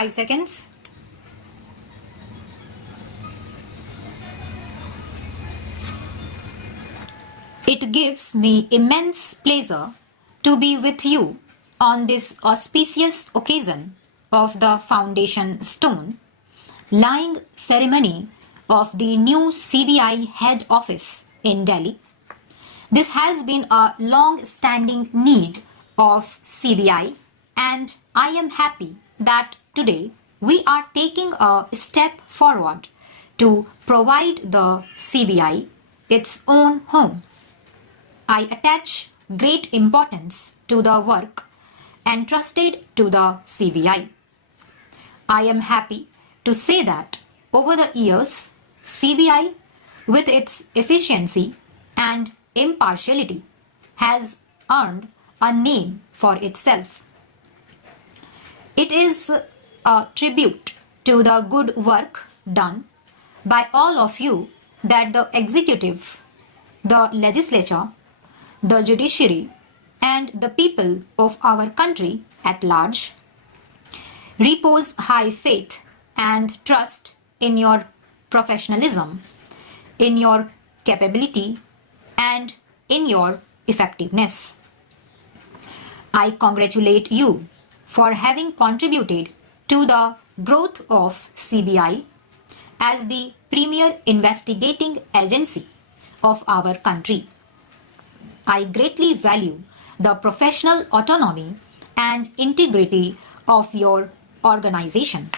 5 seconds. It gives me immense pleasure to be with you on this auspicious occasion of the foundation stone, laying ceremony of the new CBI head office in Delhi. This has been a long-standing need of CBI, and I am happy that today we are taking a step forward to provide the CBI its own home. I attach great importance to the work entrusted to the CBI. I am happy to say that over the years, CBI, with its efficiency and impartiality, has earned a name for itself. It is a tribute to the good work done by all of you that the executive, the legislature, the judiciary, and the people of our country at large repose high faith and trust in your professionalism, in your capability, and in your effectiveness. I congratulate you for having contributed to the growth of CBI as the premier investigating agency of our country. I greatly value the professional autonomy and integrity of your organization.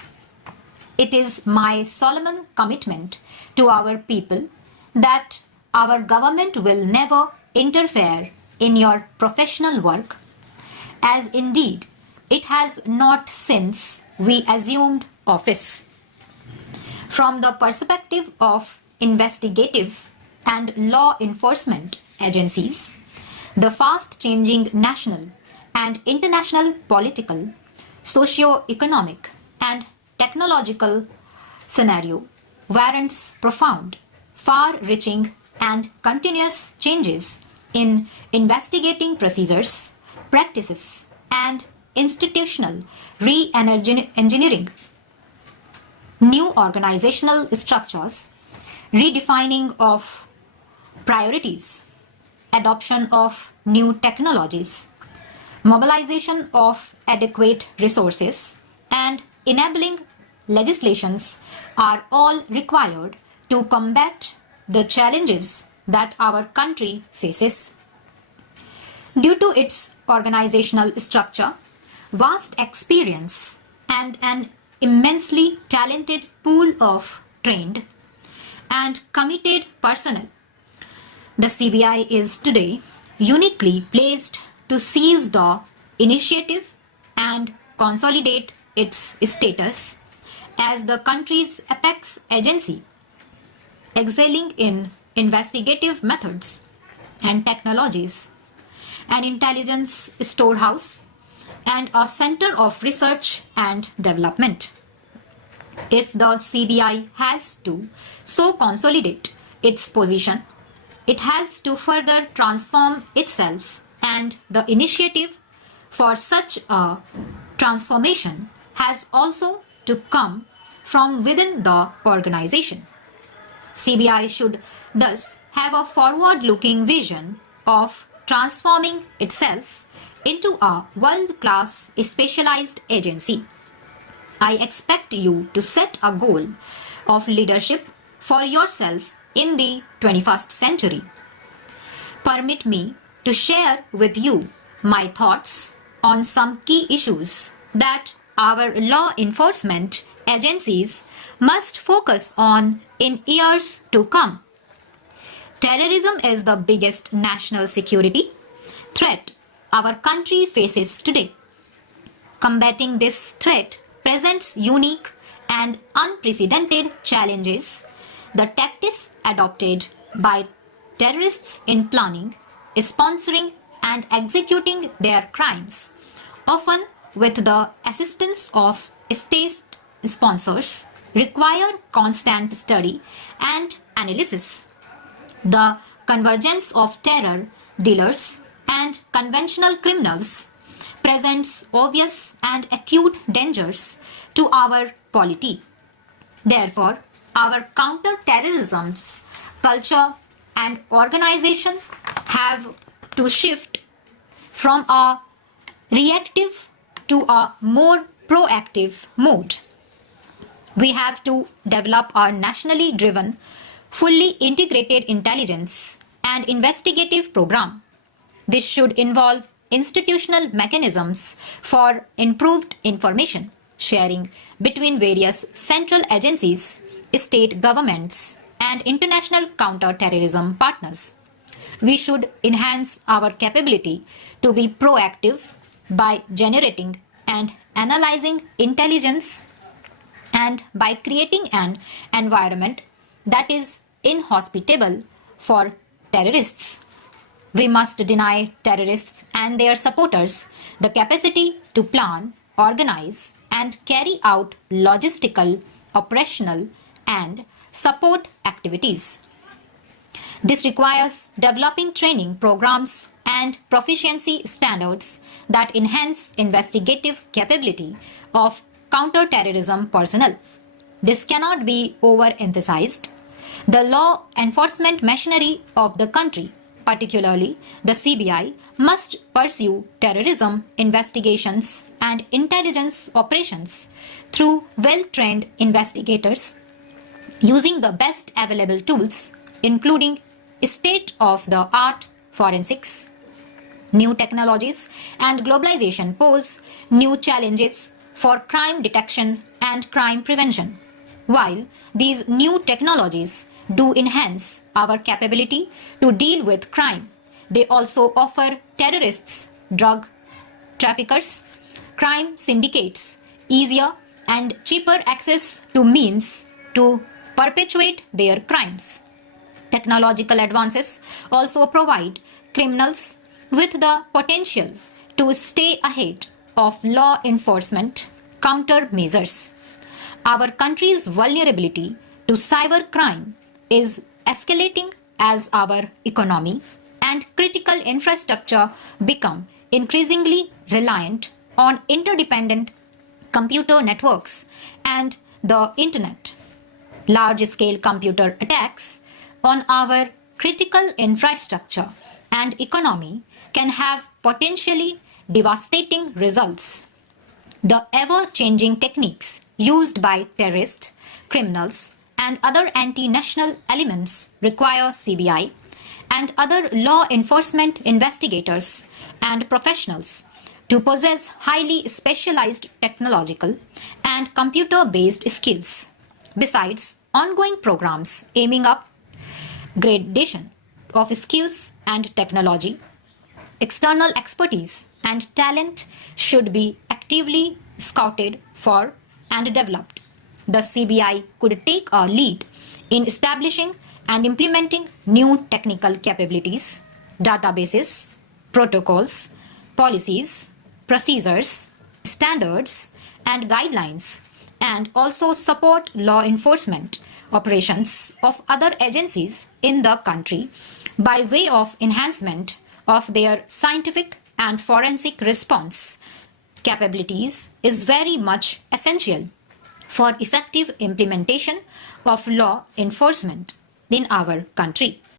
It is my solemn commitment to our people that our government will never interfere in your professional work, as indeed it has not since we assumed office. From the perspective of investigative and law enforcement agencies, the fast-changing national and international political, socio-economic, and technological scenario warrants profound, far-reaching, and continuous changes in investigating procedures, practices, and institutional re-engineering. New organizational structures, redefining of priorities, adoption of new technologies, mobilization of adequate resources, and enabling legislations are all required to combat the challenges that our country faces. Due to its organizational structure, vast experience, and an immensely talented pool of trained and committed personnel, the CBI is today uniquely placed to seize the initiative and consolidate its status as the country's apex agency, excelling in investigative methods and technologies, an intelligence storehouse, and a center of research and development. If the CBI has to so consolidate its position, it has to further transform itself, and the initiative for such a transformation has also to come from within the organization. CBI should thus have a forward-looking vision of transforming itself into a world-class specialized agency. I expect you to set a goal of leadership for yourself in the 21st century. Permit me to share with you my thoughts on some key issues that our law enforcement agencies must focus on in years to come. Terrorism is the biggest national security threat our country faces today. Combating this threat presents unique and unprecedented challenges. The tactics adopted by terrorists in planning, sponsoring, and executing their crimes, often with the assistance of state sponsors, require constant study and analysis. The convergence of terror dealers and conventional criminals presents obvious and acute dangers to our polity. Therefore, our counter-terrorism culture and organization have to shift from a reactive to a more proactive mode. We have to develop a nationally driven, fully integrated intelligence and investigative program. This should involve institutional mechanisms for improved information sharing between various central agencies, state governments, and international counter-terrorism partners. We should enhance our capability to be proactive by generating and analyzing intelligence and by creating an environment that is inhospitable for terrorists. We must deny terrorists and their supporters the capacity to plan, organize, and carry out logistical, operational, and support activities. This requires developing training programs and proficiency standards that enhance investigative capability of counter-terrorism personnel. This cannot be overemphasized. The law enforcement machinery of the country, particularly the CBI, must pursue terrorism investigations and intelligence operations through well-trained investigators using the best available tools, including state-of-the-art forensics. New technologies and globalization pose new challenges for crime detection and crime prevention. While these new technologies do enhance our capability to deal with crime, they also offer terrorists, drug traffickers, crime syndicates easier and cheaper access to means to perpetuate their crimes. Technological advances also provide criminals with the potential to stay ahead of law enforcement countermeasures. Our country's vulnerability to cybercrime is escalating as our economy and critical infrastructure become increasingly reliant on interdependent computer networks and the internet. Large-scale computer attacks on our critical infrastructure and economy can have potentially devastating results. The ever-changing techniques used by terrorists, criminals, and other anti-national elements require CBI and other law enforcement investigators and professionals to possess highly specialized technological and computer-based skills. Besides, ongoing programs aiming up gradation of skills and technology, external expertise and talent should be actively scouted for and developed. The CBI could take a lead in establishing and implementing new technical capabilities, databases, protocols, policies, procedures, standards, and guidelines, and also support law enforcement operations of other agencies in the country by way of enhancement of their scientific and forensic response capabilities is very much essential for effective implementation of law enforcement in our country.